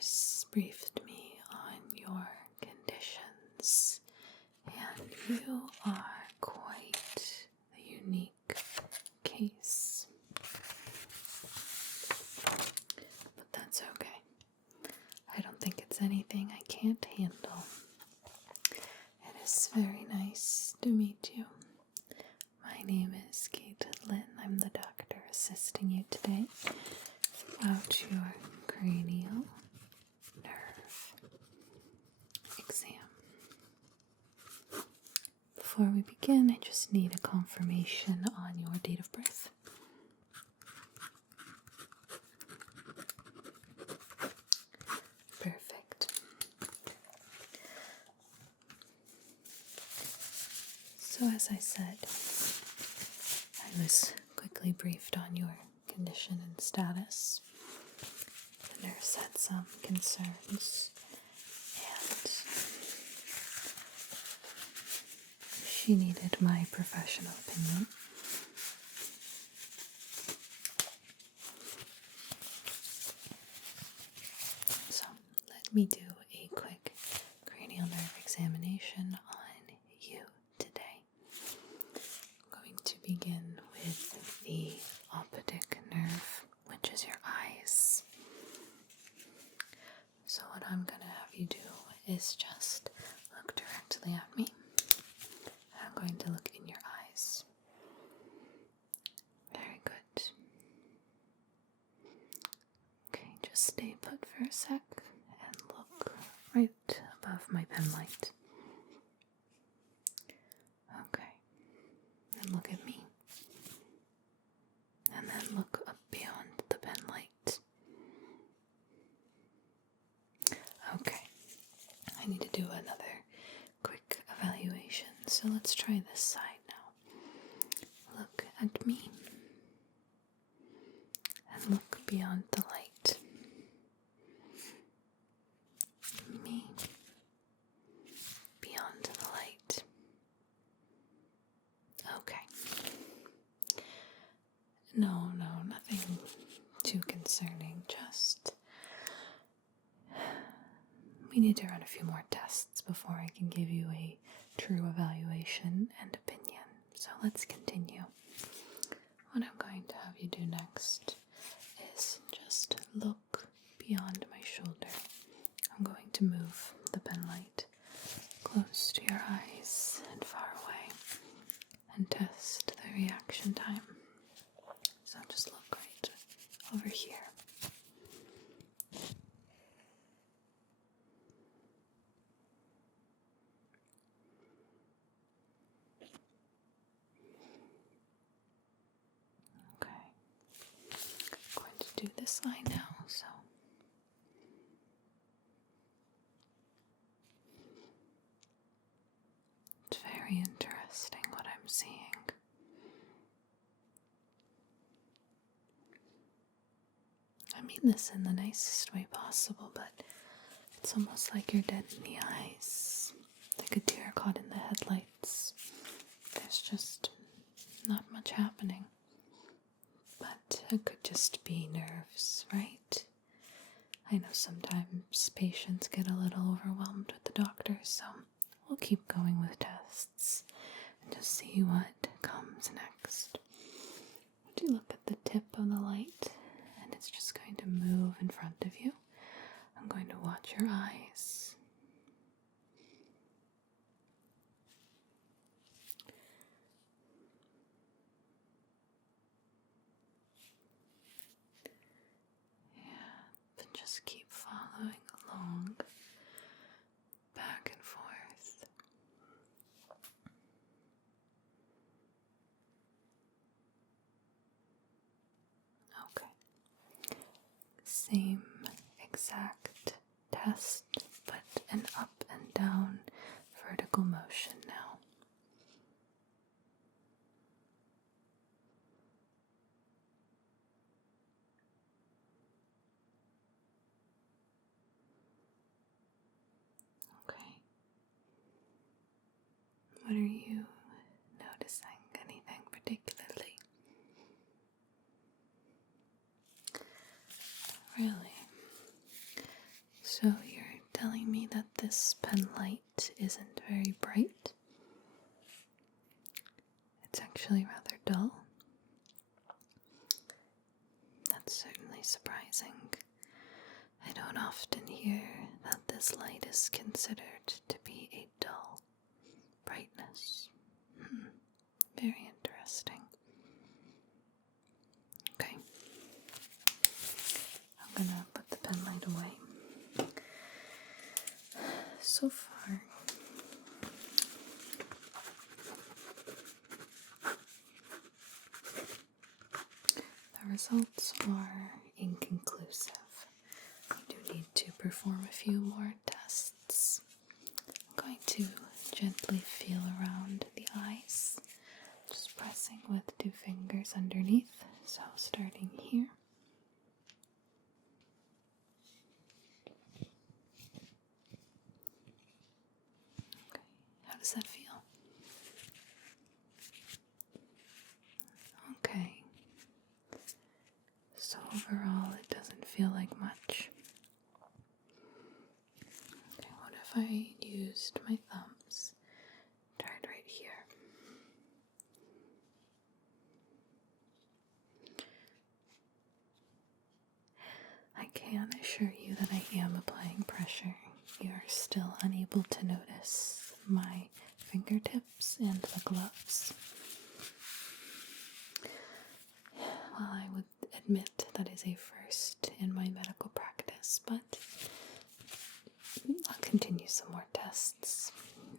nurse briefed me on your conditions, and you are quite a unique case. But that's okay. I don't think it's anything I can't handle. It is very nice to meet you. My name is Caitlin. I'm the doctor assisting you today about your cranial nerve exam. Before we begin, I just need a confirmation on your date of birth. Perfect. So as I said, I was quickly briefed on your condition and status. The nurse had some concerns, and she needed my professional opinion. So let me do a quick cranial nerve examination on you today. I'm going to begin with the optic nerve, which is your eyes. So what I'm going to have you do is just look directly at me. I'm going to look in your eyes. Very good. Okay, just stay put for a sec and look right above my pen light. Okay, and look at me. And then look up beyond the pen light. Okay, I need to do another quick evaluation, so let's try this side now. Look at me. And look beyond the light. Me. Beyond the light. Okay. No, nothing too concerning, just we need to run a few more tests before I can give you a true evaluation and opinion. So let's continue. What I'm going to have you do next is just look beyond my shoulder. I'm going to move the pen light close to your eyes and far away and test the reaction time. So just look right over here. Okay. I'm going to do this eye now, so it's very interesting what I'm seeing. I mean this in the nicest way possible, but it's almost like you're dead in the eyes, like a deer caught in the headlights. There's just not much happening. But it could just be nerves, right? I know sometimes patients get a little overwhelmed with the doctor, so we'll keep going with tests and just see what comes next. Would you look at the tip of the light? And it's just going to move in front of you. I'm going to watch your eyes. Yeah, and just keep following along, back and forth. Okay. Same exact test, but an up and down vertical motion now. Okay. What are you noticing? Anything particularly? Really? So you're telling me that this pen light isn't very bright? It's actually rather dull. That's certainly surprising. I don't often hear that this light is considered to be a dull brightness. Very interesting. Okay. I'm gonna put the pen light away. So far, the results are inconclusive. We do need to perform a few more tests. I'm going to gently feel around the eyes, just pressing with 2 fingers underneath. So starting here. Okay, how does that feel? Okay. So overall, it doesn't feel like much. Okay, what if I used my thumbs? Tried right here. I can assure you that I am applying pressure. You are still unable to notice my fingertips and the gloves. Well, I would admit that is a first in my medical practice, but I'll continue some more tests.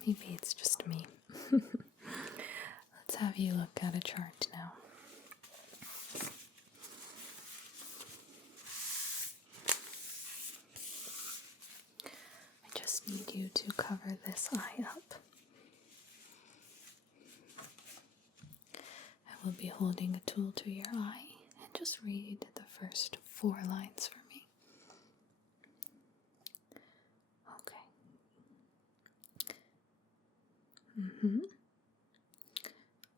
Maybe it's just me. Let's have you look at a chart now. I just need you to cover this eye up. I will be holding a tool to your eye and just read the first 4 lines for me. Okay.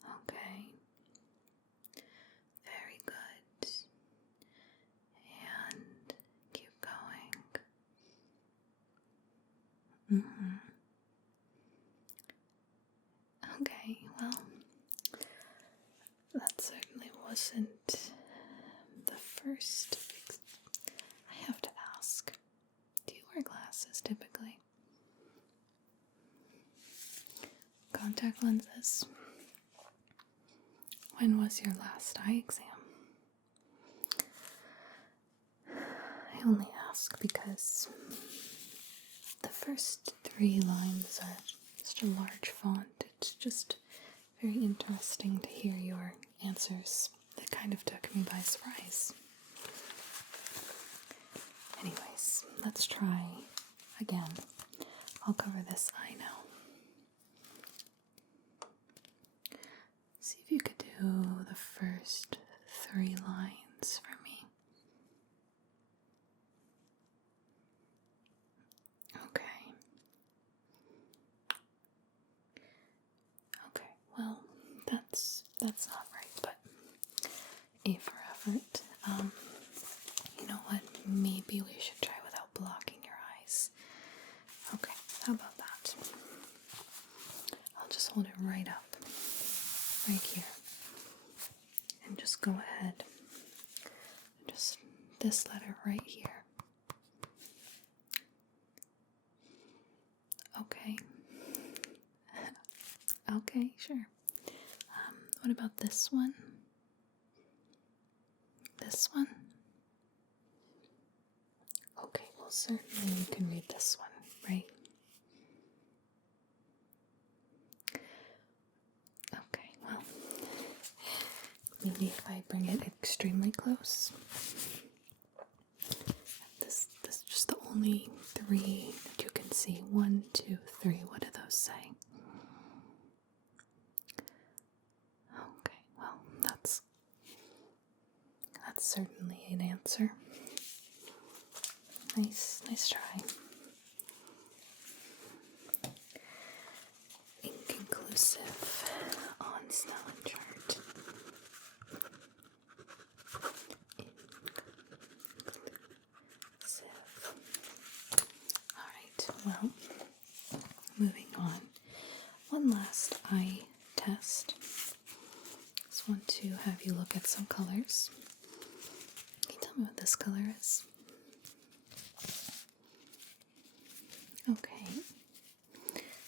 Okay. Very good. And keep going. Okay, well, that certainly wasn't the first. I have to ask, do you wear glasses typically? Contact lenses? When was your last eye exam? I only ask because the first 3 lines are such a large font. It's just very interesting to hear your answers. That kind of took me by surprise. Anyways, let's try again. I'll cover this eye now. See if you could do the first 3 lines for me. Okay. Okay, well, that's not right, but A for effort. You know what? Maybe we should try without blocking your eyes. Okay, how about that? I'll just hold it right up, right here, and just go ahead. Just this letter right here. Okay. Okay, sure. What about this one? This one? Okay, well, certainly you can read this one, right? Okay, well, maybe if I bring it extremely close. This is just the only 3 that you can see. 1, 2, 3. What do those say? Okay, well, that's certainly an answer. Nice try. Inconclusive on Snellen chart. Inconclusive. well, moving on. One last eye test. Just want to have you look at some colors. Can you tell me what this color is? Okay.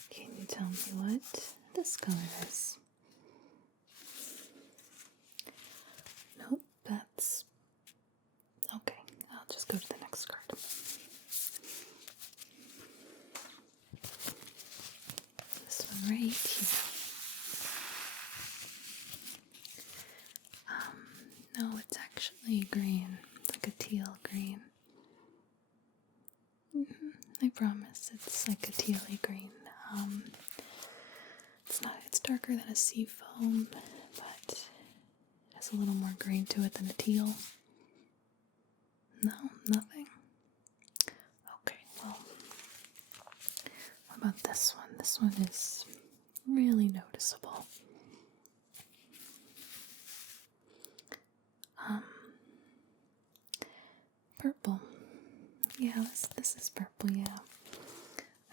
Can you tell me what this color is? Nope, that's... Okay, I'll just go to the next card. This one right here. No, it's actually green, like a teal green. I promise, it's like a tealy green. It's darker than a sea foam, but it has a little more green to it than a teal. No, nothing? Okay, well, what about this one? This one is really noticeable. Purple. Yeah, this is purple, yeah.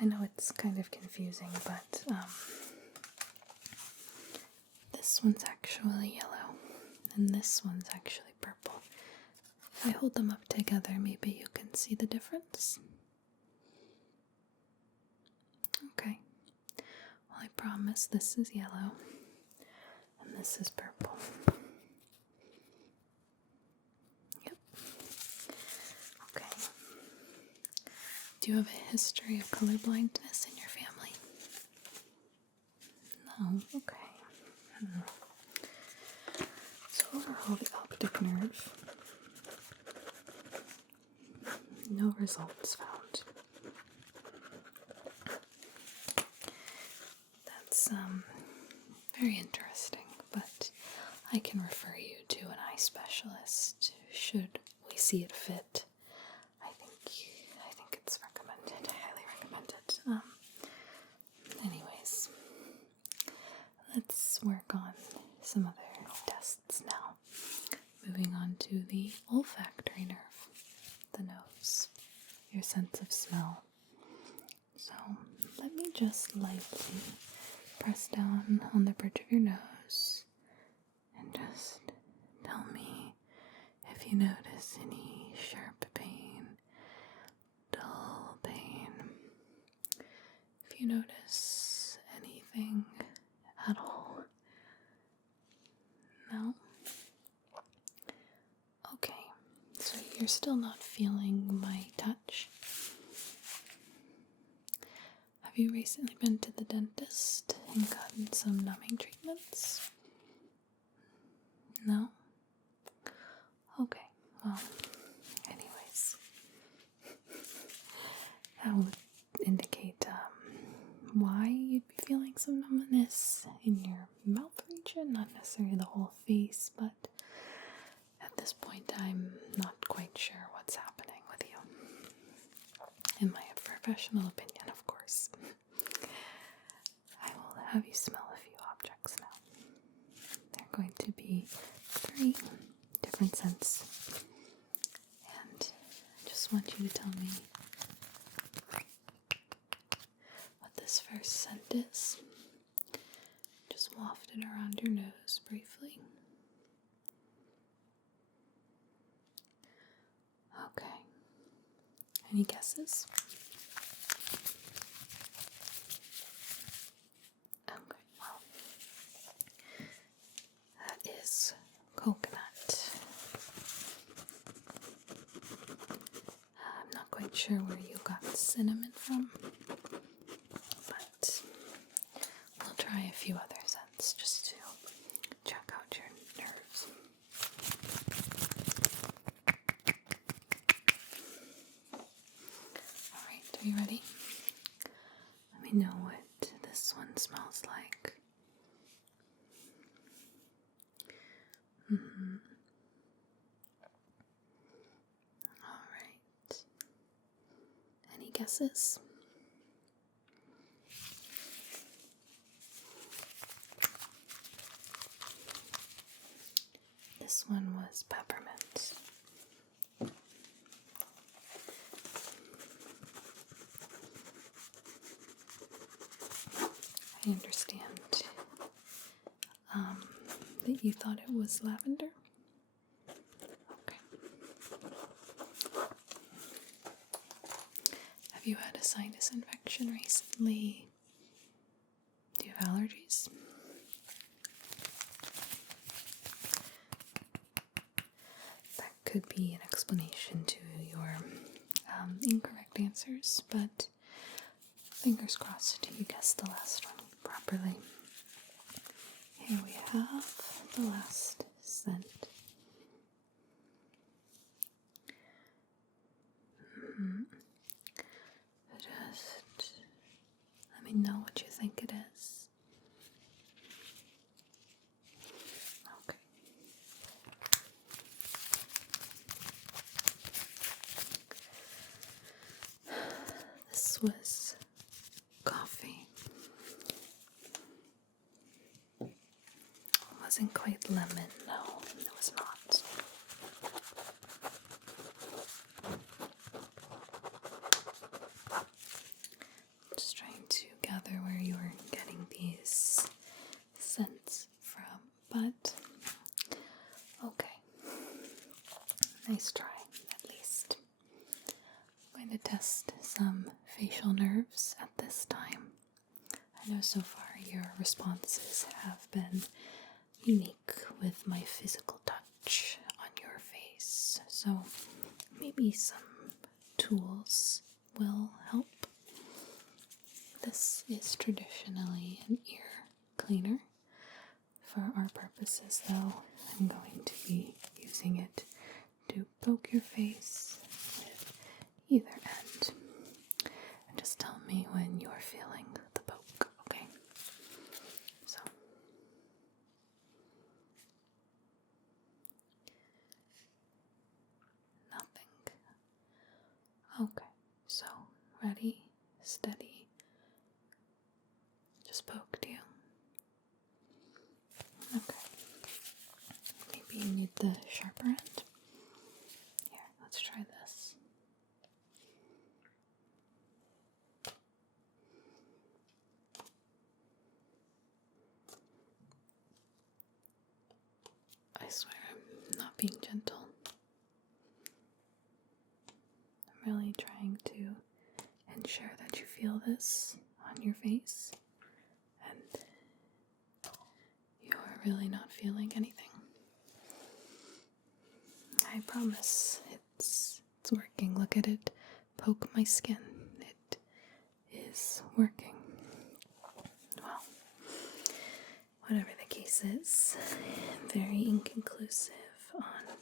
I know it's kind of confusing, but this one's actually yellow, and this one's actually purple. If I hold them up together, maybe you can see the difference. Okay. Well, I promise this is yellow, and this is purple. Yep. Okay. Do you have a history of colorblindness in your family? No? Okay. So overall, the optic nerve, no results found. That's very interesting, but I can refer you to an eye specialist should we see it fit. I think it's recommended. I highly recommend it. Anyways, let's work on some other tests now. Moving on to the olfactory nerve, the nose, your sense of smell. So let me just lightly press down on the bridge of your nose and just tell me if you notice any sharp pain, dull pain, if you notice anything at all. No? Okay, so you're still not feeling my touch. Have you recently been to the dentist and gotten some numbing treatments? No? Okay, well, anyways, that would indicate why you'd be feeling some numbness in your mouth region, not necessarily the whole face, but at this point I'm not quite sure what's happening with you. In my professional opinion, of course. I will have you smell a few objects now. They're going to be 3 different scents. And I just want you to tell me what this first scent is. Just waft it around your nose briefly. Okay. Any guesses? Okay, well, that is coconut. I'm not quite sure where you got cinnamon from, but we'll try a few other scents just to check out your nerves. Alright, are you ready? Let me know what this one smells like. Alright. Any guesses? This one was peppermint. I understand that you thought it was lavender. Okay. Have you had a sinus infection recently? Do you have allergies? That could be an explanation to your incorrect answers, but fingers crossed you guessed the last one properly. Here we have the last scent. Just let me know what you think it is. Okay. This was coffee. It wasn't quite lemon, no, it was not. Just trying to gather where you were getting these scents from, but okay. Nice try, at least. I'm going to test some facial nerves at this time. I know so far your responses have been unique with my physical touch on your face, so maybe some tools will help. This is traditionally an ear cleaner. For our purposes, though, I'm going to be using it to poke your face with either end. And just tell me when you're feeling the poke, okay? So, nothing. Okay, so ready, steady. Just poked you. Okay. Maybe you need the sharper end. Here, let's try this. I swear I'm not being gentle. I'm really trying to ensure that you feel this on your face, and you're really not feeling anything. I promise it's working. Look at it. Poke my skin. It is working. Well, whatever the case is, very inconclusive on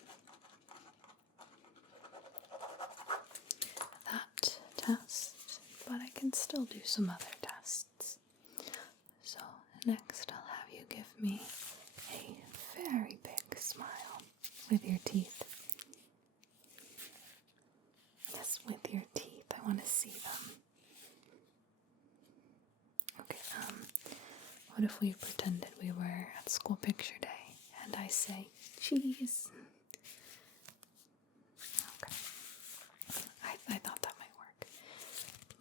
that test, but I can still do some other tests. So next I'll have you give me a very big smile with your teeth. Yes, with your teeth. I want to see them. Okay, what if we pretended we were at school picture day and I say cheese? Okay. I thought that might work.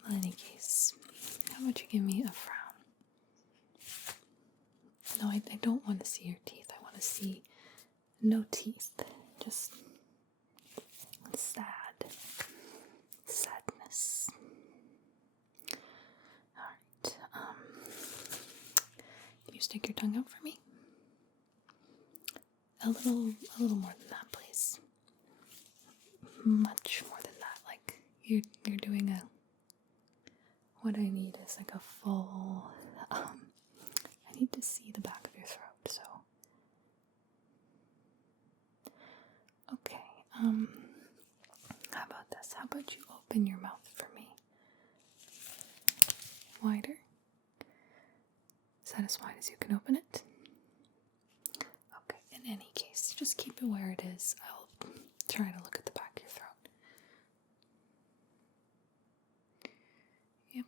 In any case, how about you give me a frown? No, I don't want to see your teeth. I want to see no teeth. Just sad. Sadness. Alright, can you stick your tongue out for me? A little more than that, please. Much more than that. Like, you're doing what I need is like a full, I need to see the back of your throat, so. Okay, how about this? How about you open your mouth for me? Wider? Is that as wide as you can open it? Okay, in any case, just keep it where it is. I'll try to look at the back of your throat. Yep.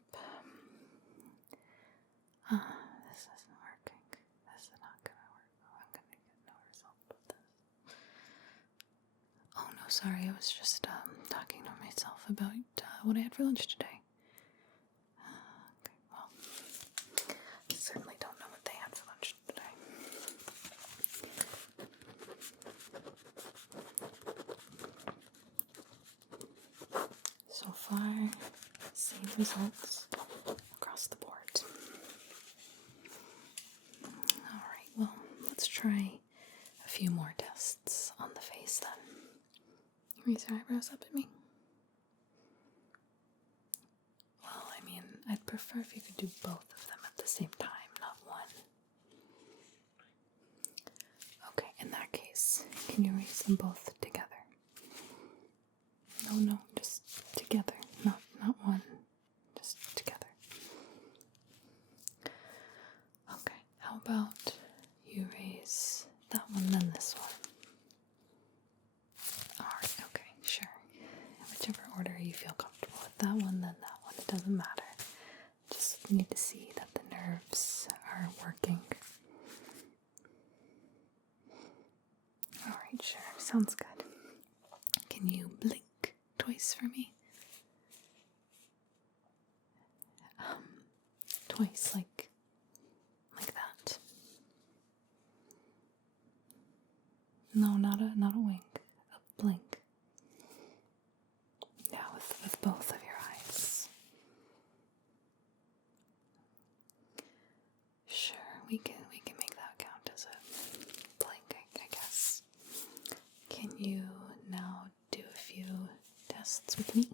This isn't working. This is not gonna work. I'm gonna get no result with this. Oh no, sorry, I was just talking to myself about what I had for lunch today. Okay, well, this far, same results across the board. Alright, well, let's try a few more tests on the face then. Raise your eyebrows up at me. Well, I mean, I'd prefer if you could do both of them at the same time, not one. Okay, in that case, can you raise them both together? No, just together, not one, just together. Okay, how about you raise that one, then this one? Alright, okay, sure. Whichever order you feel comfortable with, that one, then that one, it doesn't matter. Just need to see that the nerves are working. Alright, sure, sounds good. Can you blink twice for me? Twice, like that. No, not a wink, a blink. Yeah, with both of your eyes. Sure, we can make that count as a blink, I guess. Can you now do a few tests with me?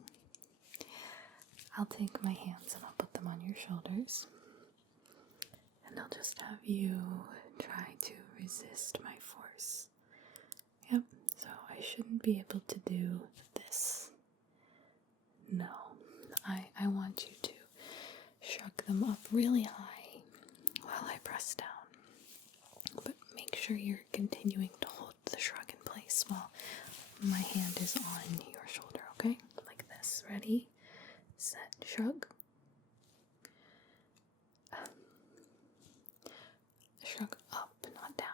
I'll take my hands and I'll put them on your shoulders. And I'll just have you try to resist my force. Yep, so I shouldn't be able to do this. No, I want you to shrug them up really high while I press down. But make sure you're continuing to hold the shrug in place while my hand is on your shoulder, okay? Like this. Ready? Set, shrug. Shrug up, not down.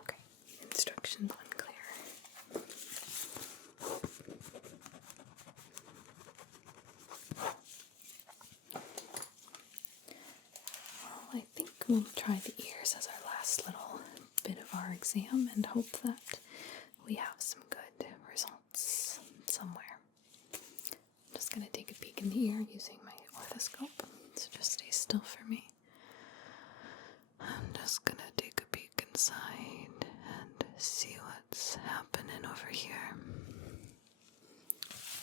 Okay, instructions unclear. Well, I think we'll try the ears as our last little bit of our exam and hope that we have some good results somewhere. I'm just going to take a peek in the ear using my orthoscope, so just stay still for me. I'm just going to take a peek inside and see what's happening over here.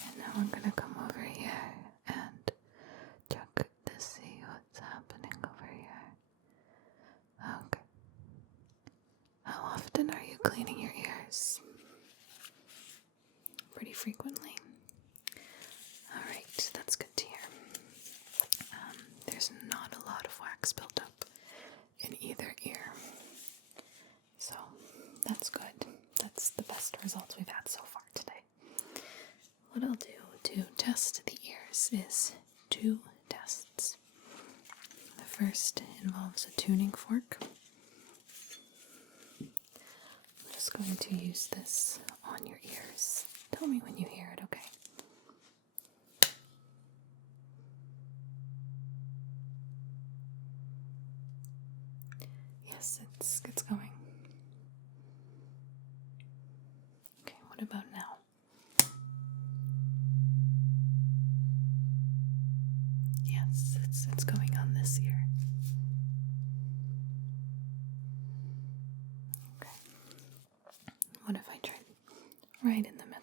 And now I'm going to come over here and check to see what's happening over here. Okay. How often are you cleaning your ears? Pretty frequently. Alright, that's good to hear. There's not a lot of wax built up in either ear. So, that's good. That's the best results we've had so far today. What I'll do to test the ears is 2 tests. The first involves a tuning fork. I'm just going to use this on your ears. Tell me when you hear it, okay? Yes, it's going. Okay, what about now? Yes, it's going on this ear. Okay. What if I tried right in the middle?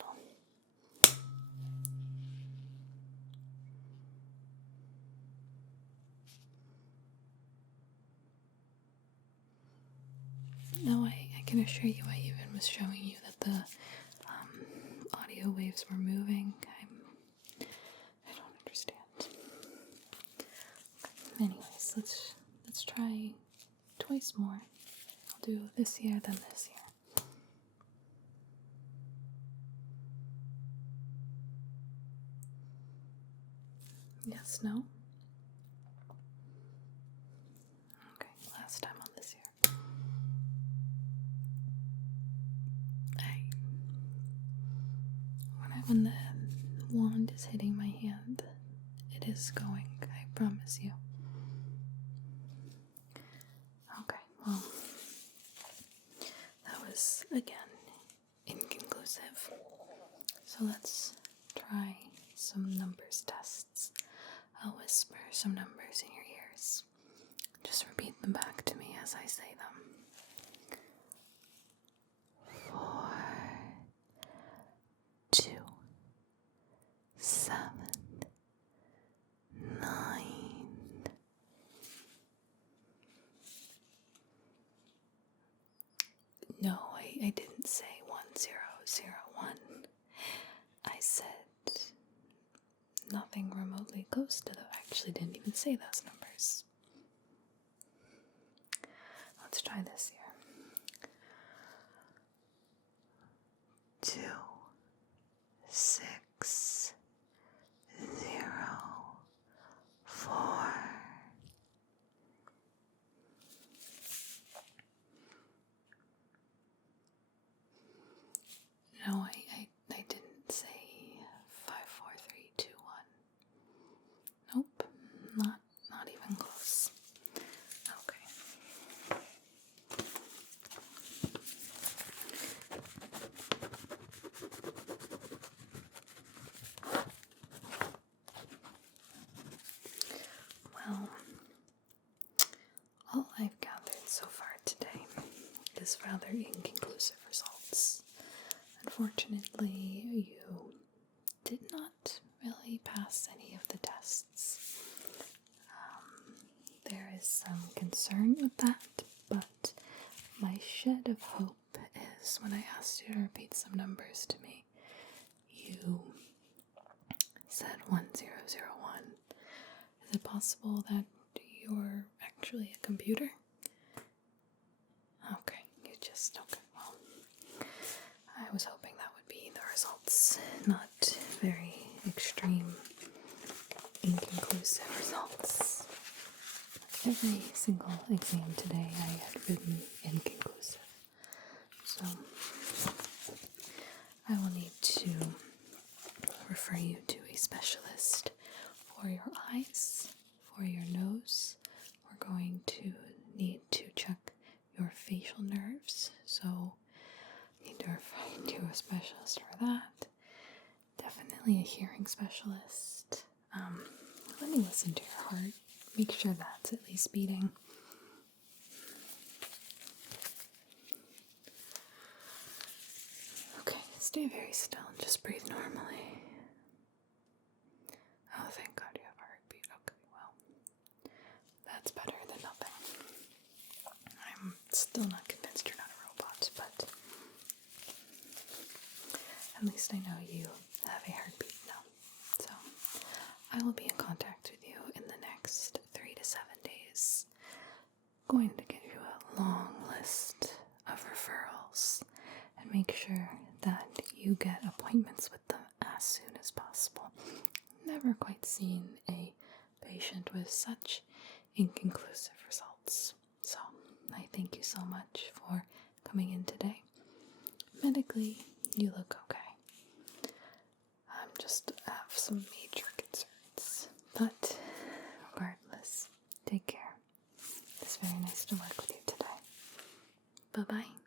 No, I can assure you, I even was showing you that the audio waves were moving. I don't understand. Okay. Anyways, let's try twice more. I'll do this ear, then this ear. Yes, no? Okay, last time on this ear. When the wand is hitting my hand, it is going, I promise you. Okay, well, that was, again, inconclusive. So let's try some numbers tests. I'll whisper some numbers in your ears. Just repeat them back to me as I say them. 4, 2, 7, 9. No, I didn't say 1001. I said nothing remotely close to that. I actually didn't even say those numbers. Let's try this here. 2, 6, 0, 4. No, I didn't say 5, 4, 3, 2, 1. Nope, not even close. Okay. Well, all I've gathered so far today is rather inconclusive results. Unfortunately, you did not really pass any of the tests. There is some concern with that, but my shed of hope is when I asked you to repeat some numbers to me, you said 1001. Is it possible that you're actually a computer? Okay, okay, well, I was hoping that would be the results, not very extreme, inconclusive results. Every single exam today I had written inconclusive, so I will need to refer you to a specialist for your eyes, for your nose. We're going to need to check your facial nerves, so I need to refer you to a specialist for that. Definitely a hearing specialist. Let me listen to your heart. Make sure that's at least beating. Okay, stay very still and just breathe normally. Oh, thank God you have a heartbeat. Okay, well, that's better than nothing. I'm still not convinced you're not a robot, but at least I know you have a heartbeat now. So I will be in contact with you in the next 3 to 7 days. Going to give you a long list of referrals and make sure that you get appointments with them as soon as possible. Never quite seen a patient with such inconclusive results. So I thank you so much for coming in today. Medically, you look okay. I'm just have some major concerns, but regardless, take care. It's very nice to work with you today. Bye-bye.